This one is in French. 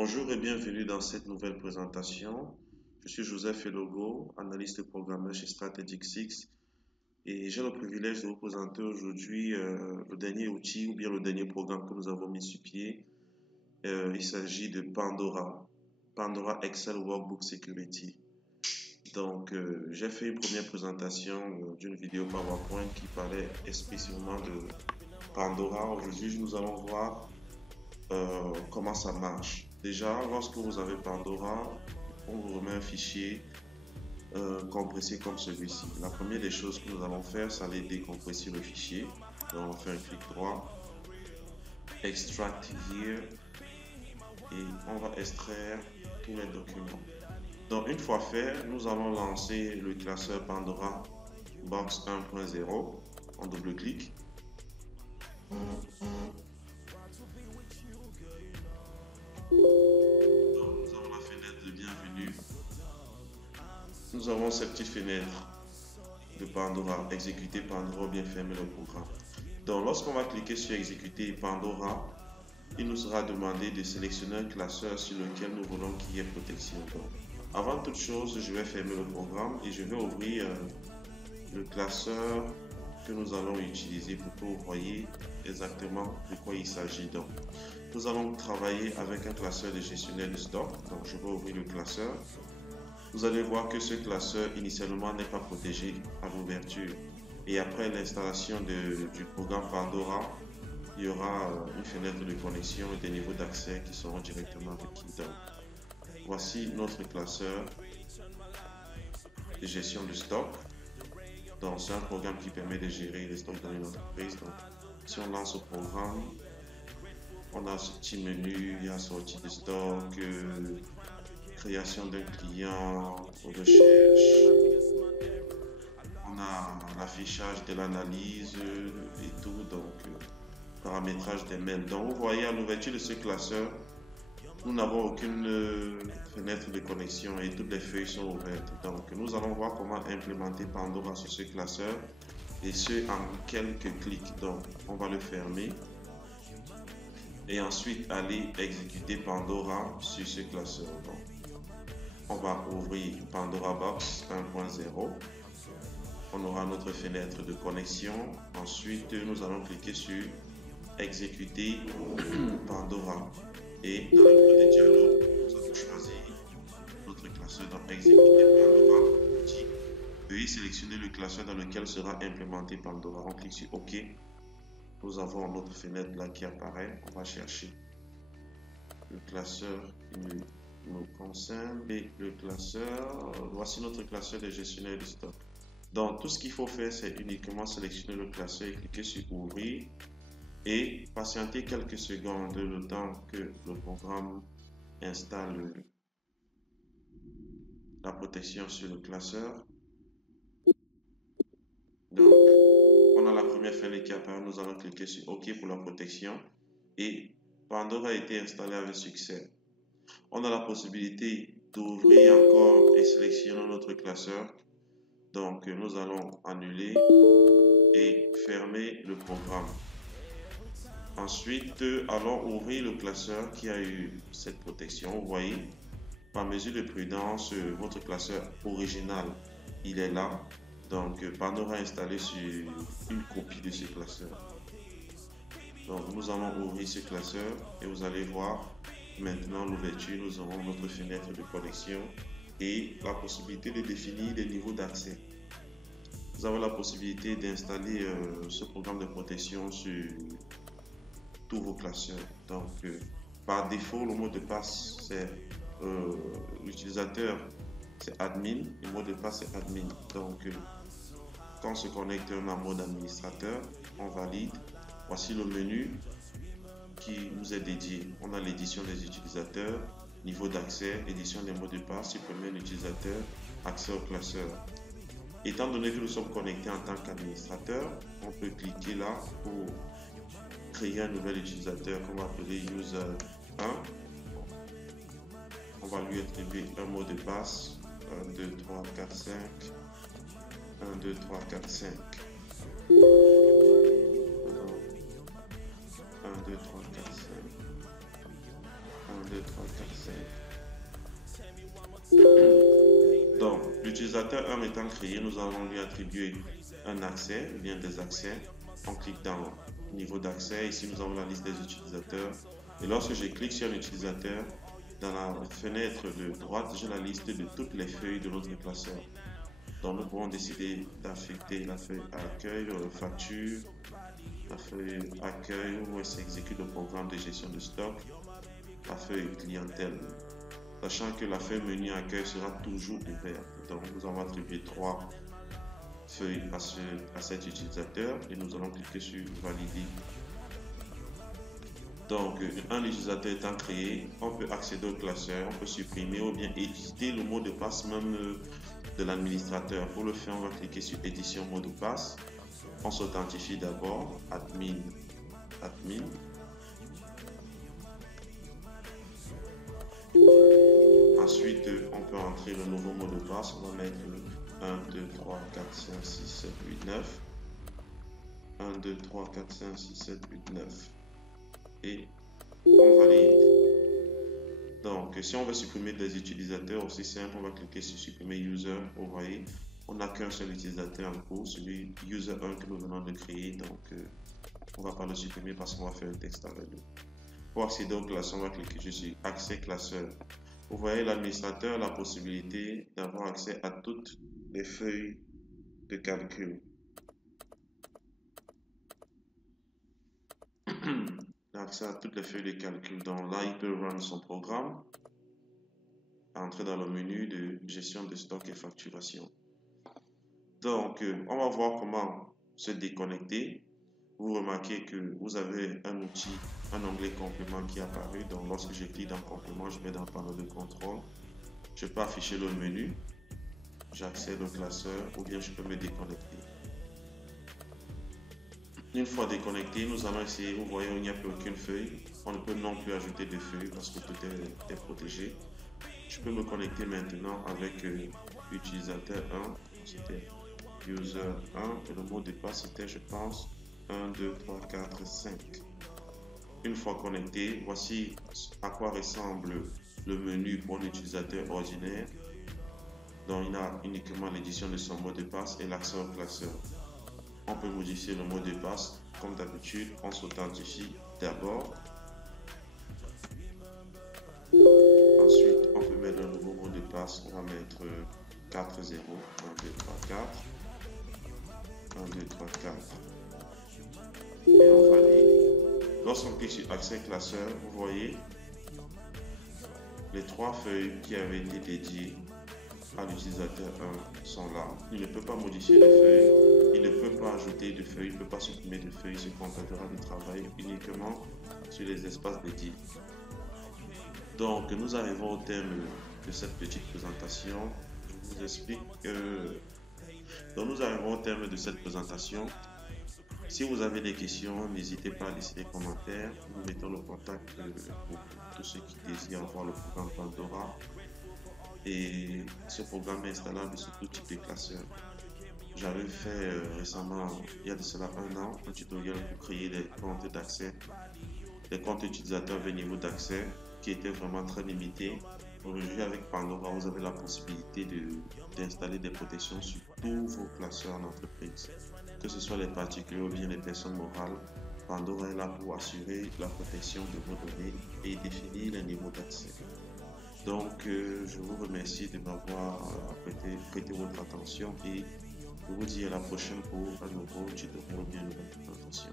Bonjour et bienvenue dans cette nouvelle présentation. Je suis Joseph Elogo, analyste programmeur chez Strategic Six et j'ai le privilège de vous présenter aujourd'hui le dernier outil ou bien le dernier programme que nous avons mis sur pied. Il s'agit de Pandora Excel Workbook Security. Donc, j'ai fait une première présentation d'une vidéo PowerPoint qui parlait spécifiquement de Pandora. Aujourd'hui, nous allons voir comment ça marche. Déjà, lorsque vous avez Pandora, on vous remet un fichier compressé comme celui-ci. La première des choses que nous allons faire, c'est aller décompresser le fichier. Donc, on fait un clic droit, Extract here, et on va extraire tous les documents. Donc, une fois fait, nous allons lancer le classeur Pandora Box 1.0. On double-clique. Nous avons la fenêtre de bienvenue. Nous avons cette petite fenêtre de Pandora, exécuter Pandora ou bien fermer le programme. Donc lorsqu'on va cliquer sur exécuter Pandora, il nous sera demandé de sélectionner un classeur sur lequel nous voulons qu'il y ait protection. Donc, avant toute chose, je vais fermer le programme et je vais ouvrir le classeur que nous allons utiliser pour que vous voyez exactement de quoi il s'agit. Donc, nous allons travailler avec un classeur de gestionnaire de stock. Donc, je vais ouvrir le classeur. Vous allez voir que ce classeur initialement n'est pas protégé à l'ouverture. Et après l'installation du programme Pandora, il y aura une fenêtre de connexion et des niveaux d'accès qui seront directement requis. Donc, voici notre classeur de gestion de stock. Donc, c'est un programme qui permet de gérer les stocks dans une entreprise. Donc, si on lance ce programme, on a ce petit menu, il y a sortie de stock, création d'un client, recherche, on a l'affichage de l'analyse et tout, donc paramétrage des mails. Donc, vous voyez à l'ouverture de ce classeur, nous n'avons aucune fenêtre de connexion et toutes les feuilles sont ouvertes. Donc, nous allons voir comment implémenter Pandora sur ce classeur et ce en quelques clics. Donc, on va le fermer et ensuite aller exécuter Pandora sur ce classeur. Donc, on va ouvrir Pandora Box 1.0. On aura notre fenêtre de connexion. Ensuite, nous allons cliquer sur exécuter Pandora. Et dans le menu de dialogue, nous allons choisir notre classeur dans exécuter Pandora. Veuillez sélectionner le classeur dans lequel sera implémenté Pandora. On clique sur OK. Nous avons notre fenêtre là qui apparaît. On va chercher le classeur qui nous concerne et le classeur. Voici notre classeur de gestionnaire de stock. Donc, tout ce qu'il faut faire, c'est uniquement sélectionner le classeur et cliquer sur ouvrir et patienter quelques secondes le temps que le programme installe la protection sur le classeur. Donc, on a la première fenêtre qui apparaît, nous allons cliquer sur OK pour la protection et Pandora a été installé avec succès. On a la possibilité d'ouvrir encore et sélectionner notre classeur. Donc, nous allons annuler et fermer le programme. Ensuite, allons ouvrir le classeur qui a eu cette protection. Vous voyez, par mesure de prudence, votre classeur original, il est là. Donc, Pandora a installé sur une copie de ce classeur. Donc, nous allons ouvrir ce classeur et vous allez voir maintenant l'ouverture. Nous aurons notre fenêtre de connexion et la possibilité de définir des niveaux d'accès. Vous avez la possibilité d'installer ce programme de protection sur tous vos classeurs. Donc, par défaut, le mot de passe, c'est l'utilisateur, c'est admin. Le mot de passe, c'est admin. Donc, quand on se connecte en mode administrateur, on valide. Voici le menu qui nous est dédié. On a l'édition des utilisateurs, niveau d'accès, édition des mots de passe, supprimer l'utilisateur, accès au classeur. Étant donné que nous sommes connectés en tant qu'administrateur, on peut cliquer là pour créer un nouvel utilisateur qu'on va appeler user 1. On va lui attribuer un mot de passe 1, 2, 3, 4, 5. 1, 2, 3, 4, 5. 1, 2, 3, 4, 5. 1, 2, 3, 4, 5. Donc, l'utilisateur 1 étant créé, nous allons lui attribuer un accès, ou bien des accès. On clique dans niveau d'accès. Ici, nous avons la liste des utilisateurs. Et lorsque je clique sur un utilisateur, dans la fenêtre de droite, j'ai la liste de toutes les feuilles de notre classeur. Donc, nous pouvons décider d'affecter la feuille accueil, facture, la feuille accueil où s'exécute le programme de gestion de stock, la feuille clientèle, sachant que la feuille menu accueil sera toujours ouverte. Donc, nous allons attribuer 3 feuilles à cet utilisateur et nous allons cliquer sur valider. Donc, un utilisateur étant créé, on peut accéder au classeur, on peut supprimer ou bien éditer le mot de passe même de l'administrateur. Pour le faire, on va cliquer sur édition mot de passe. On s'authentifie d'abord, admin. Ensuite, on peut entrer le nouveau mot de passe. On va mettre 1, 2, 3, 4, 5, 6, 7, 8, 9. 1, 2, 3, 4, 5, 6, 7, 8, 9. Et on valide. Donc, si on veut supprimer des utilisateurs aussi simple, on va cliquer sur supprimer user. Vous voyez, on n'a qu'un seul utilisateur en cours, celui user 1 que nous venons de créer. Donc, on ne va pas le supprimer parce qu'on va faire un texte avec lui. Pour accéder au classeur, on va cliquer sur accès classeur. Vous voyez, l'administrateur a la possibilité d'avoir accès à toutes les feuilles de calcul. Accès à toutes les feuilles de calcul. Donc là, il peut run son programme, entrer dans le menu de gestion de stock et facturation. Donc, on va voir comment se déconnecter. Vous remarquez que vous avez un outil, un onglet complément qui est apparu. Donc, lorsque je clique dans complément, je vais dans le panneau de contrôle. Je peux afficher le menu, j'accède au classeur ou bien je peux me déconnecter. Une fois déconnecté, nous allons essayer. Vous voyez, il n'y a plus aucune feuille. On ne peut non plus ajouter de feuilles parce que tout est protégé. Je peux me connecter maintenant avec utilisateur 1. C'était user 1 et le mot de passe c'était, je pense, 1, 2, 3, 4, 5. Une fois connecté, voici à quoi ressemble le menu pour l'utilisateur ordinaire. Donc, il a uniquement l'édition de son mot de passe et l'accès au classeur. On peut modifier le mot de passe. Comme d'habitude, on s'authentifie d'abord. Ensuite, on peut mettre un nouveau mot de passe. On va mettre 4, 0, 1, 2, 3, 4. 1, 2, 3, 4. Et on valide. Lorsqu'on clique sur accès classeur, vous voyez les 3 feuilles qui avaient été dédiées à l'utilisateur 1 sont là. Il ne peut pas modifier les feuilles, il ne peut pas ajouter de feuilles, il ne peut pas supprimer de feuilles, il se contentera de travailler uniquement sur les espaces dédiés. Donc, nous arrivons au terme de cette petite présentation. Je vous explique donc nous arrivons au terme de cette présentation. Si vous avez des questions, n'hésitez pas à laisser des commentaires. Nous mettons le contact pour tous ceux qui désirent voir le programme Pandora. Et ce programme est installable sur tout type de classeur. J'avais fait récemment, il y a de cela 1 an, un tutoriel pour créer des comptes d'accès, des comptes utilisateurs avec niveau d'accès qui étaient vraiment très limités. Aujourd'hui, avec Pandora, vous avez la possibilité d'installer des protections sur tous vos classeurs en entreprise. Que ce soit les particuliers ou bien les personnes morales, Pandora est là pour assurer la protection de vos données et définir les niveaux d'accès. Donc, je vous remercie de m'avoir prêté votre attention et je vous dis à la prochaine pour un nouveau tutoriel ou bien une nouvelle présentation.